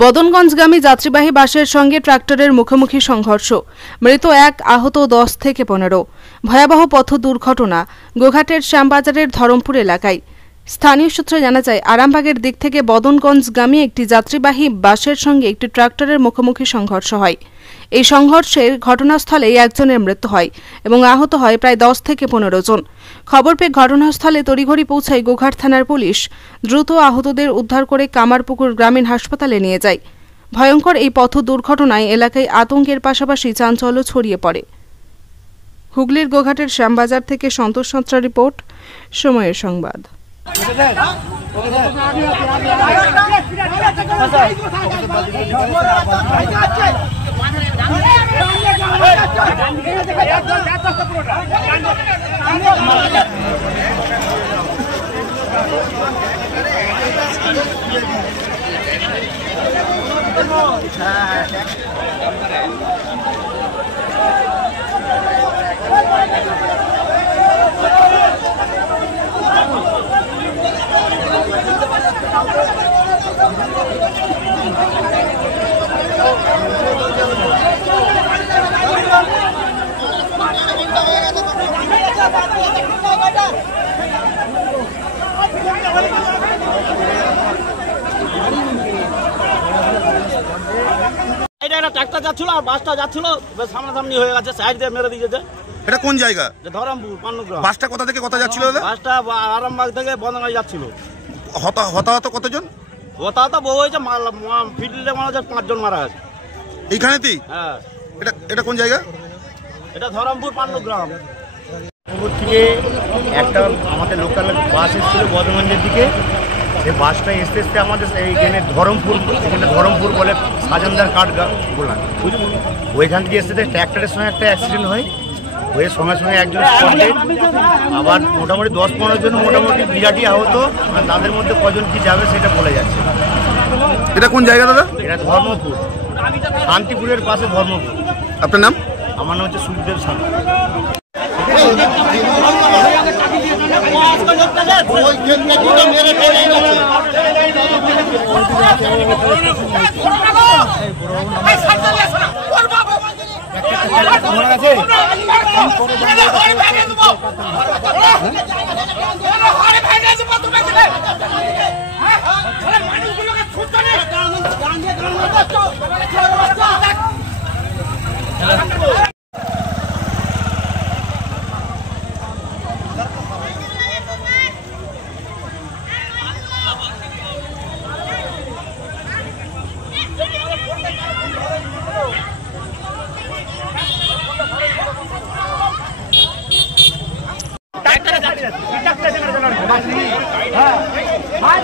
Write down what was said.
বদনগঞ্জগামী যাত্রীবাহী বাসের সঙ্গে ট্রাক্টরের মুখোমুখি সংঘর্ষ, মৃত 1, আহত 10 থেকে 15। ভয়াবহ পথ দুর্ঘটনা গোঘাটের শ্যামবাজারের ধরমপুর এলাকায়। স্থানীয় সূত্রে জানা যায়, আরামবাগের দিক থেকে বদনগঞ্জগামী একটি যাত্রীবাহী বাসের সঙ্গে একটি ট্রাক্টরের মুখোমুখি সংঘর্ষ হয়। এই সংঘর্ষের ঘটনাস্থলেই একজনের মৃত্যু হয় এবং আহত হয় প্রায় 10 থেকে 15 জন। খবর পেয়ে ঘটনাস্থলে তড়িঘড়ি পৌঁছায় গোঘাট থানার পুলিশ। দ্রুত আহতদের উদ্ধার করে কামারপুকুর গ্রামীণ হাসপাতালে নিয়ে যায়। ভয়ঙ্কর এই পথ দুর্ঘটনায় এলাকায় আতঙ্কের পাশাপাশি চাঞ্চল্য ছড়িয়ে পড়ে। হুগলির গোঘাটের শ্যামবাজার থেকে সন্তোষ সন্ত্রা রিপোর্ট, সময়ের সংবাদ। ট্রাক্টর যাচ্ছিল আর বাসটা যাচ্ছিল, সামনাসামনি হয়ে গেছে, সাইড দিয়ে মেরে দিয়েছে। এটা কোন জায়গা? ধরমপুর পান্নগ্রাম। বাসটা কোথা থেকে কোথায় যাচ্ছিল? বাসটা আরামবাগ থেকে বদনগঞ্জ যাচ্ছিল। হতাহত কতজন? হতাহত বহু হয়েছে, ফিল্ডে মারা যায় 5 জন মারা গেছে এইখানেতেই। হ্যাঁ। এটা কোন জায়গা? এটা ধরমপুর পান্নগ্রাম থেকে একটা আমাদের লোকাল বাস এসেছিল বদনগঞ্জের দিকে। সেই বাসটা এসতে এসতে আমাদের এইখানে ধরমপুর বলে সাজানদার কাঠ বললাম, ওইখান থেকে এসতে ট্র্যাক্টরের সঙ্গে একটা অ্যাক্সিডেন্ট হয়। হয়ে সঙ্গে সঙ্গে একজন স্পটেড, আবার মোটামুটি 10-15 জন মোটামুটি বিরাটি আহত। তাদের মধ্যে কজন কি যাবে সেটা বলে যাচ্ছে। এটা কোন জায়গা দাদা? এটা ধর্মপুর, শান্তিপুরের পাশে ধর্মপুর। আপনার নাম? আমার নাম হচ্ছে সুখদেব সাঁতরা। হ্যাঁ